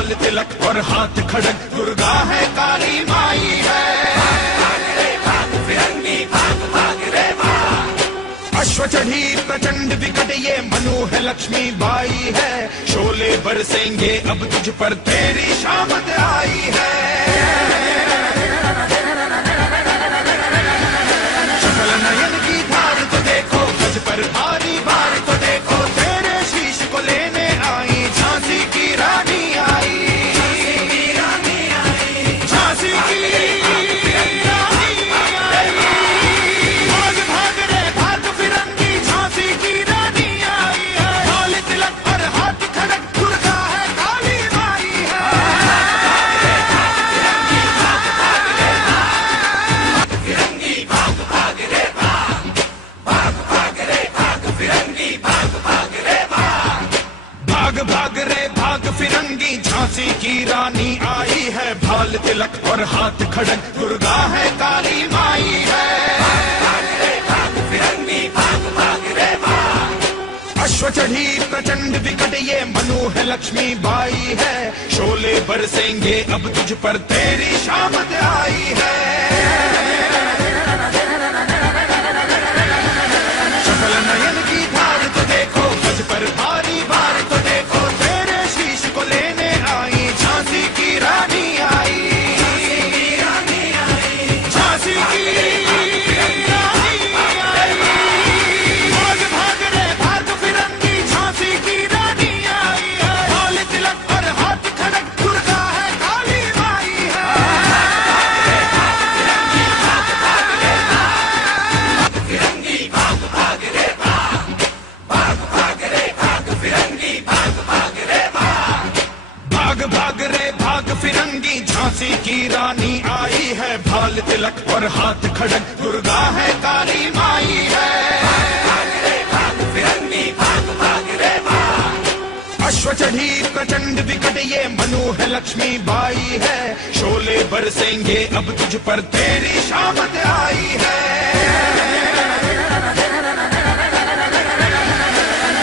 भाल तिलक और हाथ खड़ग, दुर्गा है काली माई है। अश्व चढ़ी प्रचंड विकट ये मनु है लक्ष्मी बाई है, शोले बरसेंगे अब तुझ पर तेरी शामत आई है। शकल नयन की धार तो देखो, गज पर भारी बार तो देखो, तेरे शीश को लेने आई झांसी की रानी आई। झांसी की भाग रे भाग फिरंगी, झांसी की रानी आई है। भाल तिलक और हाथ खड़ग, दुर्गा है काली माई है। अश्व चढ़ी प्रचंड विकट ये मनु है लक्ष्मी बाई है, शोले बरसेंगे अब तुझ पर तेरी शामत आई है। शकल नयन की धार तो देखो, गज पर भारी बार तो देखो, तेरे शीश को लेने आई झांसी की रानी आई। झांसी की रानी आई। भाग भाग रे भाग फिरंगी, झांसी की रानी आई है। भाल तिलक और हाथ खड़ग, दुर्गा है काली माई है। भाग भाग रे भाग फिरंगी, झांसी की रानी आई है। भाल तिलक और हाथ खड़ग, दुर्गा है काली माई है। अश्व चढ़ी प्रचंड विकट ये मनु है लक्ष्मी बाई है, शोले बरसेंगे अब तुझ पर तेरी शामत आई है।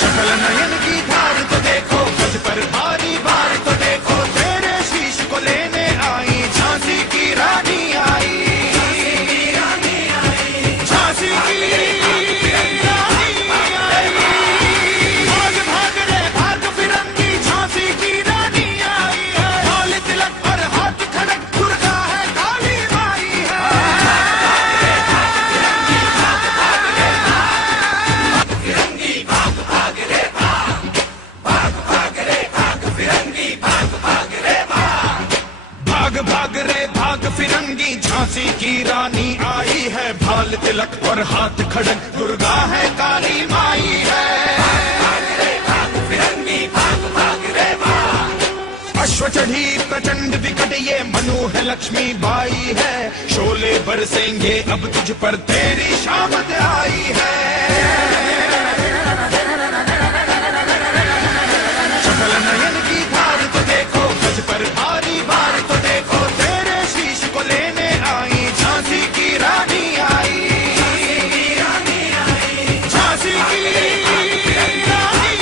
शकल नयन की धार तो देखो, गज पर भारी बार तो देखो, तेरे शीश को लेने आई झांसी की रानी आई। झांसी की रानी आई। भाग भाग रे भाग फिरंगी, झांसी की रानी आई है। भाल तिलक और हाथ खड़ग, दुर्गा है काली माई है। भाग भाग रे भाग फिरंगी, झांसी की रानी आई है। भाल तिलक और हाथ खड़ग, दुर्गा है काली माई है। अश्व चढ़ी प्रचंड विकट ये मनु है लक्ष्मी बाई है, शोले बरसेंगे अब तुझ पर तेरी शामत आई है। शकल नयन की धार तो देखो, गज पर भारी बार तो देखो, तेरे शीश को लेने आई झांसी की रानी आई। झांसी की रानी आई।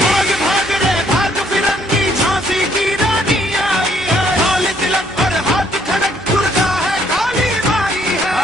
भाग भाग रे भाग फिरंगी, झांसी की रानी आई है। भाल तिलक और हाथ खड़ग, दुर्गा है काली माई है।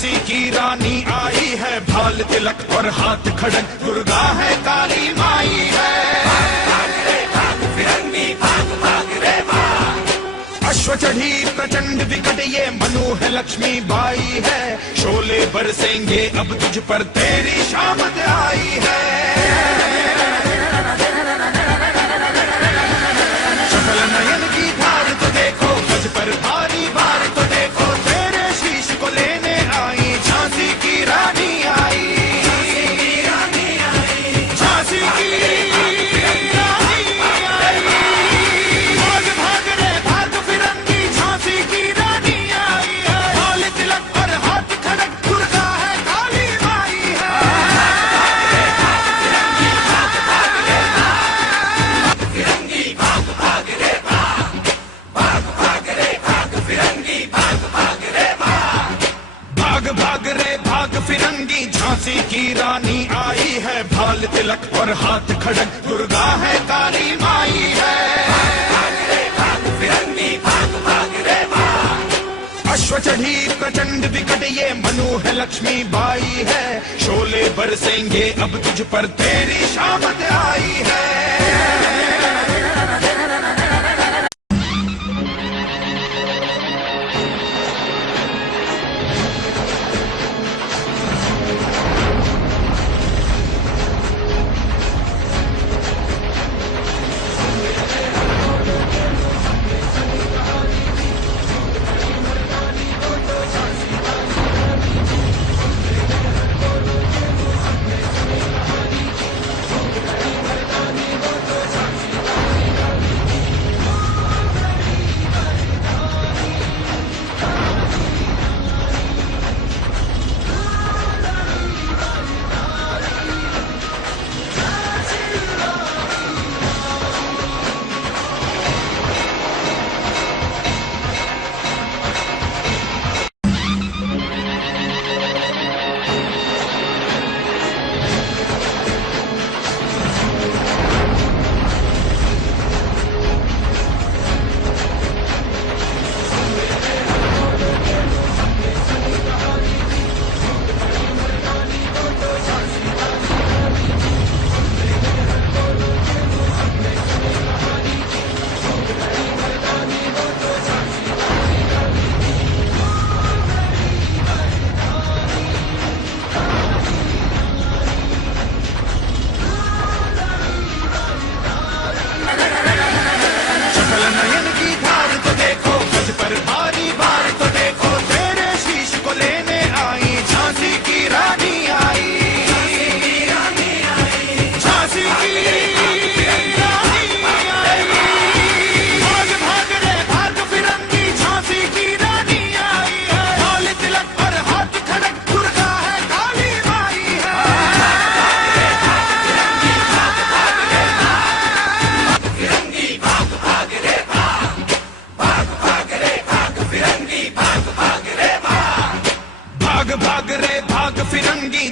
झांसी की रानी आई है, भाल तिलक और हाथ खड़क, दुर्गा है काली माई है। अश्व चढ़ी प्रचंड विकट ये मनु है लक्ष्मी बाई है, शोले बरसेंगे अब तुझ पर तेरी शामत आई है। शकल नयन की धार तो देखो, गज पर भारी बार तो देखो, तेरे शीश को लेने आई झांसी की रानी आई। झांसी की फिरंगी, झांसी की रानी आई है, भाल तिलक और हाथ खड़क, दुर्गा है काली माई है। अश्व चढ़ी प्रचंड विकट ये मनु है लक्ष्मी बाई है, शोले बरसेंगे अब तुझ पर तेरी शामत आई है।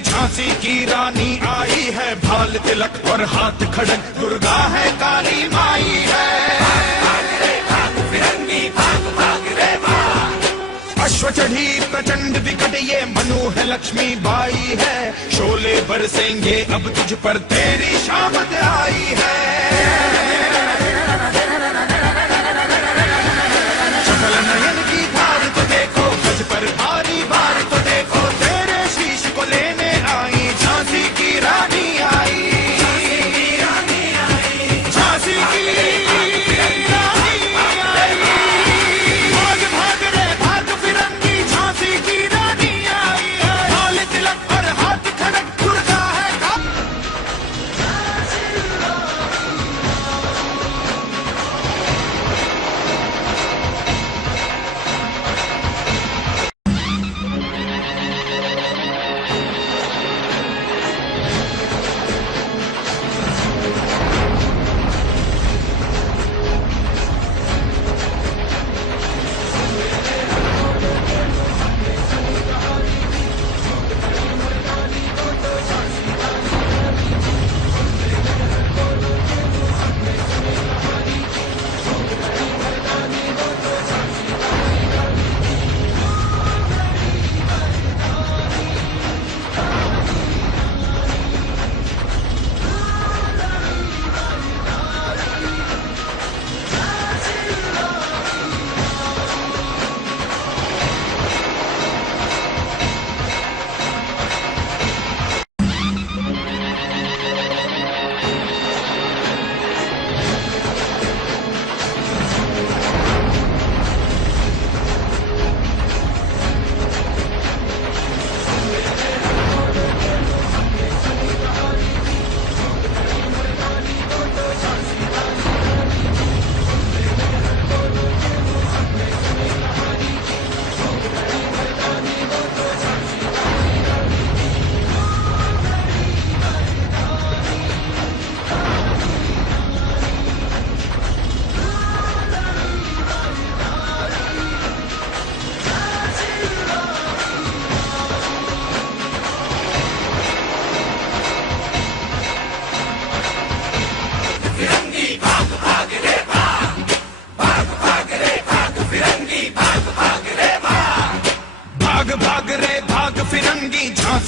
झांसी की रानी आई है, भाल तिलक और हाथ खड़क, दुर्गा है काली माई है। अश्व चढ़ी प्रचंड विकट ये मनु है लक्ष्मी बाई है, शोले बरसेंगे अब तुझ पर तेरी शामत आई है। शकल नयन की धार तो देखो, गज पर भारी बार तो देखो, तेरे शीश को लेने आई झांसी की रानी आई। झांसी की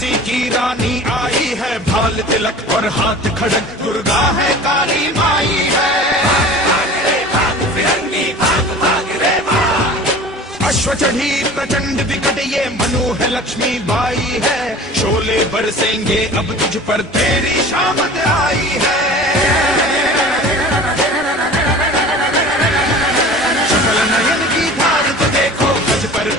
झांसी की रानी आई है, भाल तिलक और हाथ खड़क, दुर्गा है काली माई है। अश्व चढ़ी प्रचंड विकट ये मनु है, लक्ष्मी बाई है, शोले बरसेंगे अब तुझ पर, तेरी शामत आई है। शकल नयन की धार तो देखो, गज पर